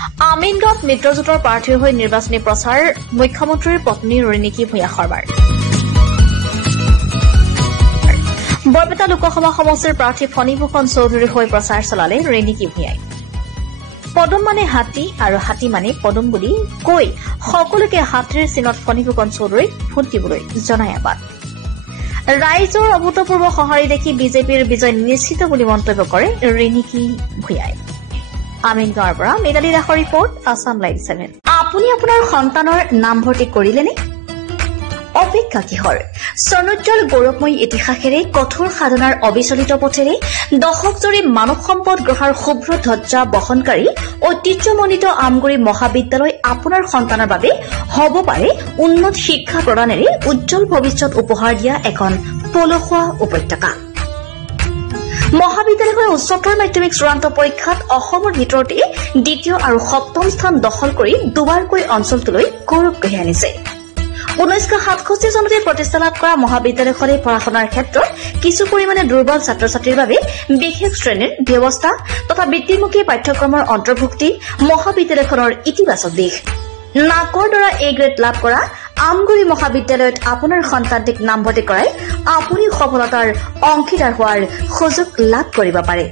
আমিনগাঁৱত মিত্ৰজোঁটৰ প্ৰাৰ্থীৰ হৈ নিৰ্বাচনী প্ৰচাৰ মুখ্যমন্ত্ৰীৰ পত্নী ৰিণিকী ভূঞা সৰবাৰ। বৰপেটা লোকসভা সমষ্টিৰ প্ৰাৰ্থী ফণীভূষণ চৌধুৰীৰ হৈ প্ৰচাৰ চলালে ৰিণিকী ভূঞাই। পদুম মানে হাতী আৰু হাতী মানে পদুম বুলি কৈ সকলোকে হাতীৰ চিনত ফণীভূষণ চৌধুৰীক ভোট দিবলৈ জনাই আহ্বান। ৰাইজৰ অভূতপূৰ্ব সঁহাৰি দেখি বিজেপিৰ বিজয় নিশ্চিত বুলি মন্তব্য কৰে ৰিণিকী ভূঞাই। আমিনগাঁৱৰ পৰা মৃণালী দাসৰ ৰিপৰ্ট, আছাম লাইভ 7। আপুনি আপোনাৰ সন্তানৰ নামভৰ্তি কৰিলেনে? অপেক্ষা কিহৰ? স্বৰ্ণোজ্জ্বল গৌৰৱময়ী ইতিহাসেৰে কঠোৰ সাধনাৰ অবিচলিত পথেৰে দশকজুৰি মানৱ সম্পদ গঢ়াৰ শুভ্ৰ ধ্বজা বহনকাৰী ঐতিহ্যমণ্ডিত আমগুৰি মহাবিদ্যালয় আপোনাৰ সন্তানৰ বাবে হ'ব পাৰে উন্নত শিক্ষা প্ৰদানেৰে উজ্জ্বল ভৱিষ্যত উপহাৰ দিয়া এখন পলসুৱা উপত্যকা। মহাবিদ্যালয়খনে উচ্চতৰ মাধ্যমিক চূড়ান্ত পৰীক্ষাত অসমৰ ভিতৰতে দ্বিতীয় আৰু সপ্তম স্থান দখল কৰি দুবাৰকৈ অঞ্চলটোলৈ গৌৰৱ কঢ়িয়াই আনিছে। 1967 চনতে প্ৰতিষ্ঠা লাভ কৰা মহাবিদ্যালয়খনে পঢ়া-শুনাৰ ক্ষেত্ৰত কিছু পৰিমাণে দুৰ্বল ছাত্ৰ-ছাত্ৰীৰ বাবে বিশেষ শ্ৰেণীৰ ব্যৱস্থা তথা বৃত্তিমুখী পাঠ্যক্ৰমৰ অন্তৰ্ভুক্তি মহাবিদ্যালয়খনৰ ইতিবাচক দিশ। নাকৰ দ্বাৰা এ গ্ৰেড লাভ কৰা আমগুৰি মহাবিদ্যালয়ত আপোনাৰ সন্তানটিক নামভৰ্তি কৰাই আপুনি সফলতাৰ অংশীদাৰ হোৱাৰ সুযোগ লাভ কৰিব পাৰে।